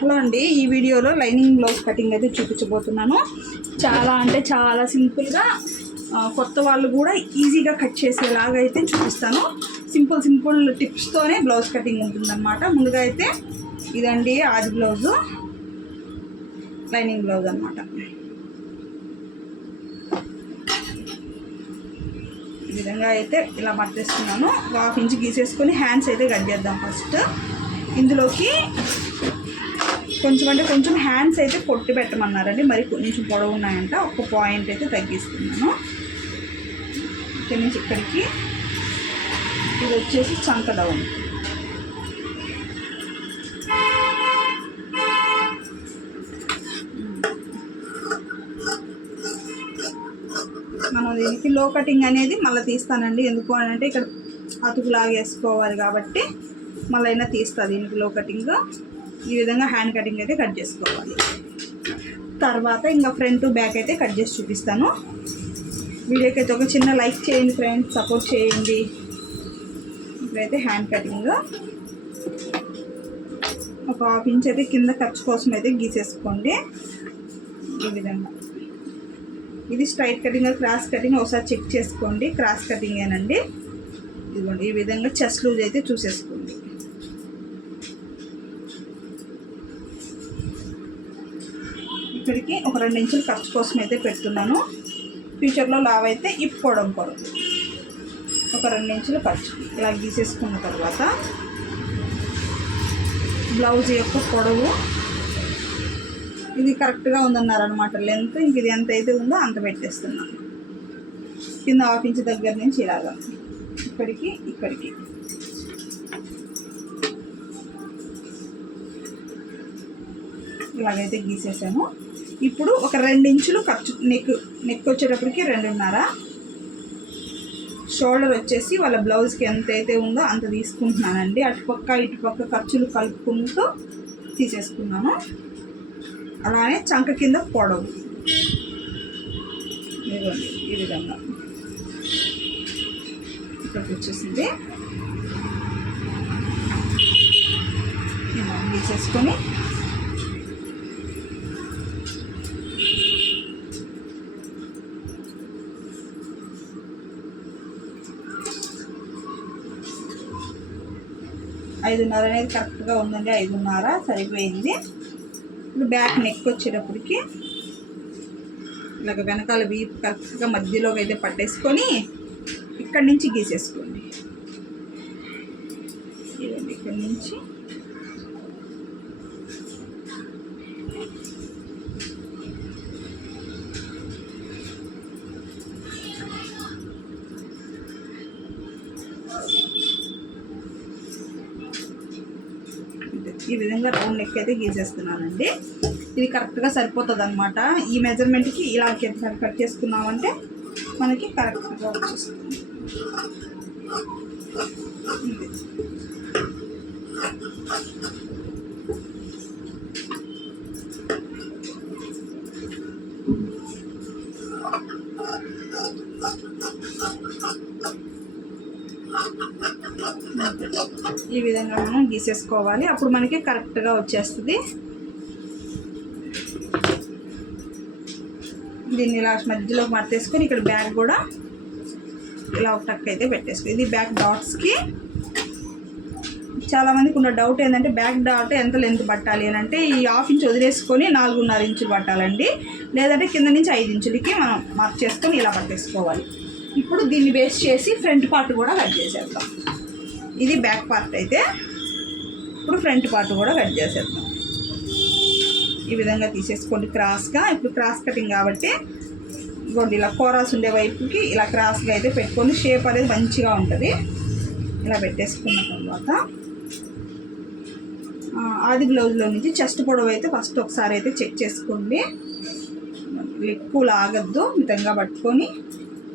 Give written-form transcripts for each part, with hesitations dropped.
Hello అండి, ఈ వీడియోలో లైనింగ్ బ్లౌజ్ కటింగ్ అయితే చూపించబోతున్నాను. చాలా అంటే చాలా సింపుల్గా కొత్త వాళ్ళు కూడా ఈజీగా కట్ చేసేలాగా అయితే చూపిస్తాను. సింపుల్ టిప్స్తోనే బ్లౌజ్ కటింగ్ ఉంటుందన్నమాట. ముందుగా అయితే ఇదండి ఆది బ్లౌజు, లైనింగ్ బ్లౌజ్ అన్నమాట. ఈ విధంగా అయితే ఇలా మర్చేస్తున్నాను. 1/2 ఇంచ్ గీసేసుకొని హ్యాండ్స్ అయితే కట్ చేద్దాం. ఫస్ట్ ఇందులోకి కొంచెం హ్యాండ్స్ అయితే పొట్టి పెట్టమన్నారండి, మరి కొంచెం పొడవు ఉన్నాయంట. ఒక పాయింట్ అయితే తగ్గిస్తున్నాను. ఇక్కడి నుంచి ఇక్కడికి ఇది వచ్చేసి చంక డౌన్. మనం దీనికి లో కటింగ్ అనేది మళ్ళీ తీస్తానండి. ఎందుకు అని అంటే ఇక్కడ అతుకులాగా వేసుకోవాలి కాబట్టి మళ్ళీ అయినా తీస్తుంది దీనికి లో కటింగ్. ఈ విధంగా హ్యాండ్ కటింగ్ అయితే కట్ చేసుకోవాలి. తర్వాత ఇంకా ఫ్రంట్ బ్యాక్ అయితే కట్ చేసి చూపిస్తాను. వీడియోకి అయితే ఒక చిన్న లైక్ చేయండి ఫ్రెండ్స్, సపోర్ట్ చేయండి. ఇప్పుడైతే హ్యాండ్ కటింగ్ ఒక 1/2 ఇంచ్ అయితే కింద ఖర్చు కోసం అయితే గీసేసుకోండి. ఈ విధంగా ఇది స్ట్రైట్ కటింగ్ క్రాస్ కటింగ్ ఒకసారి చెక్ చేసుకోండి. క్రాస్ కటింగేనండి. ఇదిగోండి ఈ విధంగా చెస్ట్ లూజ్ అయితే చూసేసుకోండి. ఇక్కడికి ఒక 2 ఇంచులు ఖర్చు కోసం అయితే పెడుతున్నాను. ఫ్యూచర్లో లావ్ అయితే ఇప్పుకోవడం కొరకు ఒక 2 ఇంచులు ఖర్చు ఇలా గీసేసుకున్న తర్వాత బ్లౌజ్ యొక్క పొడవు ఇది కరెక్ట్గా ఉందన్నారనమాట. లెంత్ ఇంక ఇది ఎంత అయితే ఉందో అంత పెట్టేస్తున్నాను. కింద 1/2 ఇంచ్ దగ్గర నుంచి ఇలాగా ఇక్కడికి ఇలాగైతే గీసేసాను. ఇప్పుడు ఒక 2 ఇంచులు ఖర్చు నెక్ వచ్చేటప్పటికి 2.5. షోల్డర్ వచ్చేసి వాళ్ళ బ్లౌజ్కి ఎంత అయితే ఉందో అంత తీసుకుంటున్నానండి. అటుపక్క ఇటుపక్క ఖర్చులు కలుపుకుంటూ తీసేసుకున్నాను. అలానే చంక కింద పొడవు ఈ విధంగా ఇక్కడికి వచ్చేసింది. తీసేసుకొని ఐదున్నర అనేది కరెక్ట్గా ఉందండి. 5.5 సరిపోయింది. ఇప్పుడు బ్యాక్ నెక్ వచ్చేటప్పటికి ఇలాగ వెనకాల వీపు కరెక్ట్గా మధ్యలోకి అయితే పట్టేసుకొని ఇక్కడి నుంచి గీసేసుకోండి. ఇదండి ఇక్కడి నుంచి ఈ విధంగా రౌండ్ నెక్ అయితే గీసేస్తున్నానండి. ఇది కరెక్ట్గా సరిపోతుంది అనమాట. ఈ మెజర్మెంట్కి ఇలా కట్ చేసుకున్నామంటే మనకి కరెక్ట్గా వచ్చేస్తుంది. ఈ విధంగా మనం గీసేసుకోవాలి. అప్పుడు మనకి కరెక్ట్గా వచ్చేస్తుంది. దీన్ని ఇలా మధ్యలోకి మర్తేసుకొని ఇక్కడ బ్యాక్ కూడా ఇలా ఒక టక్ అయితే పెట్టేసుకో. ఇది బ్యాక్ డాట్స్కి చాలామందికి ఉన్న డౌట్ ఏంటంటే బ్యాక్ డాట్ ఎంత లెంత్ పట్టాలి అని అంటే ఈ 1/2 ఇంచ్ వదిలేసుకొని 4.5 ఇంచులు పట్టాలండి. లేదంటే కింద నుంచి 5 ఇంచులకి మనం మార్క్ చేసుకొని ఇలా పట్టేసుకోవాలి. ఇప్పుడు దీన్ని బేస్ చేసి ఫ్రంట్ పార్ట్ కూడా కట్ చేసేద్దాం. ఇది బ్యాక్ పార్ట్ అయితే ఇప్పుడు ఫ్రంట్ పార్ట్ కూడా కట్ చేసేద్దాం. ఈ విధంగా తీసేసుకోండి క్రాస్గా. ఇప్పుడు క్రాస్ కటింగ్ కాబట్టి ఇంకోండి ఇలా కోరాస్ ఉండే వైపుకి ఇలా క్రాస్గా అయితే పెట్టుకొని షేప్ అనేది మంచిగా ఉంటుంది. ఇలా పెట్టేసుకున్న తర్వాత ఆది బ్లౌజ్లో నుంచి చెస్ట్ పొడవు అయితే ఫస్ట్ ఒకసారి అయితే చెక్ చేసుకోండి. ఎక్కువ లాగద్దు, మితంగా పట్టుకొని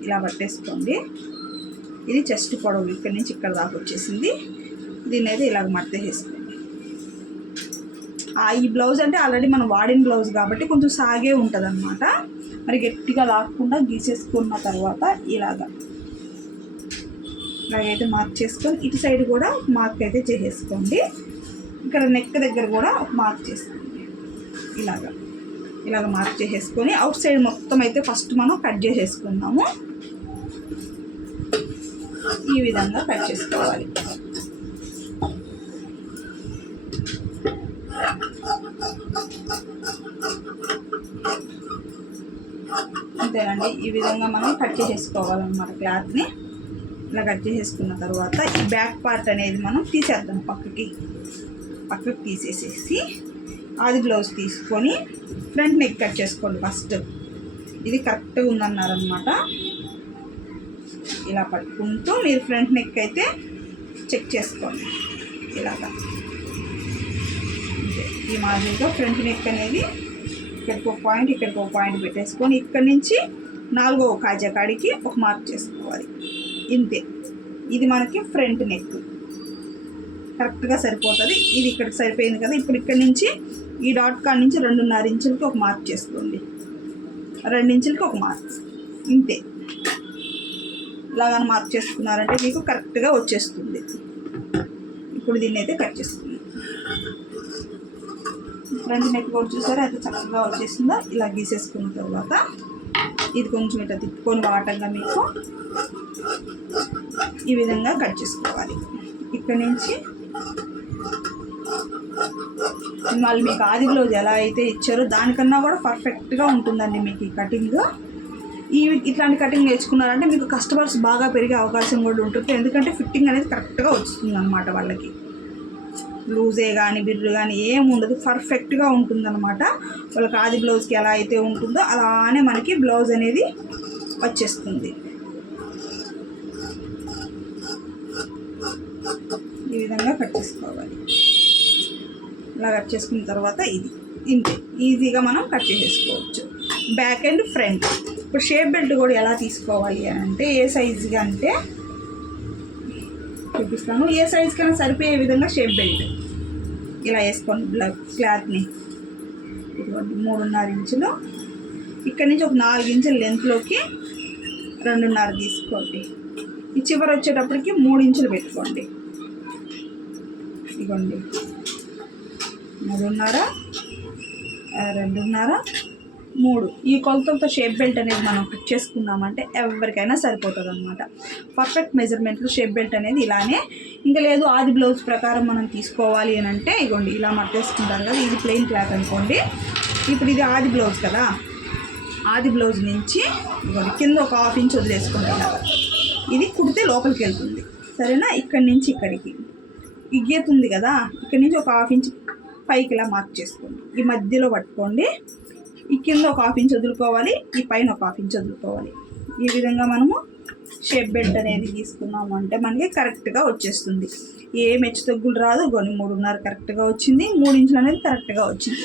ఇలా పట్టేసుకోండి. ఇది చెస్ట్ పొడవు ఇక్కడి నుంచి ఇక్కడ దాకా వచ్చేసింది. దీన్ని అయితే ఇలాగ మడతేసుకోండి. ఈ బ్లౌజ్ అంటే ఆల్రెడీ మనం వాడిన బ్లౌజ్ కాబట్టి కొంచెం సాగే ఉంటుంది అనమాట. మరి గట్టిగా లాక్కుండా గీసేసుకున్న తర్వాత ఇలాగైతే మార్క్ చేసుకొని ఇటు సైడ్ కూడా మార్క్ అయితే చేసేసుకోండి. ఇక్కడ నెక్ దగ్గర కూడా ఒక మార్క్ చేసుకోండి. ఇలాగ మార్క్ చేసేసుకొని అవుట్ సైడ్ మొత్తం అయితే ఫస్ట్ మనం కట్ చేసేసుకుందాము. ఈ విధంగా కట్ చేసుకోవాలి. అంతేనండి, ఈ విధంగా మనం కట్ చేసేసుకోవాలన్నమాట. క్లాత్ని ఇలా కట్ చేసేసుకున్న తర్వాత ఈ బ్యాక్ పార్ట్ అనేది మనం తీసేద్దాం. పక్కకి తీసేసేసి ఆది బ్లౌజ్ తీసుకొని ఫ్రంట్ నెక్ కట్ చేసుకోండి. ఫస్ట్ ఇది కరెక్ట్గా ఉందన్నారనమాట. ఇలా పట్టుకుంటూ మీరు ఫ్రంట్ నెక్ అయితే చెక్ చేసుకోండి. ఇలాగా ఈ మాదిరిగా ఫ్రంట్ నెక్ అనేది ఇక్కడికి ఒక పాయింట్, ఇక్కడికి ఒక పాయింట్ పెట్టేసుకొని ఇక్కడి నుంచి 4వ కాజా కాడికి ఒక మార్క్ చేసుకోవాలి. ఇంతే, ఇది మనకి ఫ్రంట్ నెక్ కరెక్ట్గా సరిపోతుంది. ఇది ఇక్కడికి సరిపోయింది కదా. ఇప్పుడు ఇక్కడి నుంచి ఈ డాట్ కాడ నుంచి 2.5 ఇంచులకి ఒక మార్క్ చేసుకోండి. 2 ఇంచులకి ఒక మార్క్. ఇంతే, ఇలాగ మార్క్ చేసుకున్నారంటే మీకు కరెక్ట్గా వచ్చేస్తుంది. ఇప్పుడు దీన్ని అయితే కట్ చేసుకుందాం. ఫ్రంట్ నెక్ కూడా చూసారా అయితే చక్కగా వచ్చేసిందో. ఇలా గీసేసుకున్న తర్వాత ఇది కొంచెం ఇట్లా తిప్పుకొని వాటంగా మీకు ఈ విధంగా కట్ చేసుకోవాలి. ఇక్కడ నుంచి వాళ్ళు మీకు ఆది బ్లౌజ్ ఎలా అయితే ఇచ్చారో దానికన్నా కూడా పర్ఫెక్ట్గా ఉంటుందండి మీకు ఈ కటింగ్. ఇట్లాంటి కటింగ్ నేర్చుకున్నారంటే మీకు కస్టమర్స్ బాగా పెరిగే అవకాశం కూడా ఉంటుంది. ఎందుకంటే ఫిట్టింగ్ అనేది కరెక్ట్గా వస్తుంది అన్నమాట. వాళ్ళకి లూజే కానీ బిర్రు కానీ ఏమి ఉండదు, పర్ఫెక్ట్గా ఉంటుందన్నమాట. వాళ్ళకి ఆది బ్లౌజ్కి ఎలా అయితే ఉంటుందో అలానే మనకి బ్లౌజ్ అనేది వచ్చేస్తుంది. ఈ విధంగా కట్ చేసుకోవాలి. ఇలా కట్ చేసుకున్న తర్వాత ఇది ఇంతే ఈజీగా మనం కట్ చేసేసుకోవచ్చు. Back and front. ఇప్పుడు షేప్ బెల్ట్ కూడా ఎలా తీసుకోవాలి అంటే ఏ సైజుగా అంటే చూపిస్తాను. ఏ సైజ్ కన్నా సరిపోయే విధంగా షేప్ బెల్ట్ ఇలా వేసుకోండి. క్లాత్ని ఇదిగోండి 3.5 ఇంచులు. ఇక్కడ నుంచి ఒక 4 ఇంచుల లెంత్లోకి 2.5 తీసుకోండి. ఈ చివరి వచ్చేటప్పటికి 3 ఇంచులు పెట్టుకోండి. ఇదిగోండి 3.5, 2.5, 3. ఈ కొలతలతో షేప్ బెల్ట్ అనేది మనం కట్ చేసుకున్నామంటే ఎవరికైనా సరిపోతుంది అనమాట. పర్ఫెక్ట్ మెజర్మెంట్లో షేప్ బెల్ట్ అనేది ఇలానే. ఇంకా లేదు ఆది బ్లౌజ్ ప్రకారం మనం తీసుకోవాలి అని అంటే ఇగోండి ఇలా మట్టేసుకుంటారు కదా. ఇది ప్లెయిన్ క్లాత్ అనుకోండి. ఇప్పుడు ఇది ఆది బ్లౌజ్ కదా. ఆది బ్లౌజ్ నుంచి ఇగోండి కింద ఒక 1/2 ఇంచ్ వదిలేసుకుంటారు. ఇది కుడితే లోపలికి వెళ్తుంది, సరేనా. ఇక్కడి నుంచి ఇక్కడికి ఈ గీత ఉంది కదా, ఇక్కడి నుంచి ఒక 1/2 ఇంచ్ పైకి ఇలా మార్క్ చేసుకోండి. ఈ మధ్యలో పట్టుకోండి. ఈ కింద ఒక 1/2 ఇంచ్ వదులుకోవాలి, ఈ పైన ఒక 1/2 ఇంచ్ వదులుకోవాలి. ఈ విధంగా మనము షేప్ బెల్ట్ అనేది తీసుకున్నాము అంటే మనకి కరెక్ట్గా వచ్చేస్తుంది. ఏ మెచ్చు తగ్గులు రాదు. 3.5 కరెక్ట్గా వచ్చింది, 3 ఇంచులు అనేది కరెక్ట్గా వచ్చింది.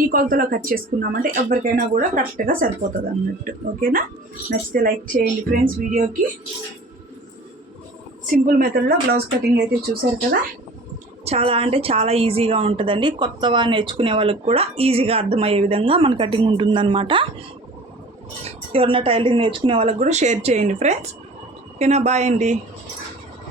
ఈ కొలతలో కట్ చేసుకున్నామంటే ఎవరికైనా కూడా కరెక్ట్గా సరిపోతుంది అన్నట్టు. ఓకేనా. నచ్చితే లైక్ చేయండి ఫ్రెండ్స్. వీడియోకి సింపుల్ మెథడ్లో బ్లౌజ్ కటింగ్ అయితే చూసారు కదా. చాలా అంటే చాలా ఈజీగా ఉంటుందండి. కొత్తగా నేర్చుకునే వాళ్ళకి కూడా ఈజీగా అర్థమయ్యే విధంగా మన కటింగ్ ఉంటుందన్నమాట. ఎవరైనా టైలరింగ్ నేర్చుకునే వాళ్ళకి కూడా షేర్ చేయండి ఫ్రెండ్స్. ఓకేనా. బాయ్ అండి.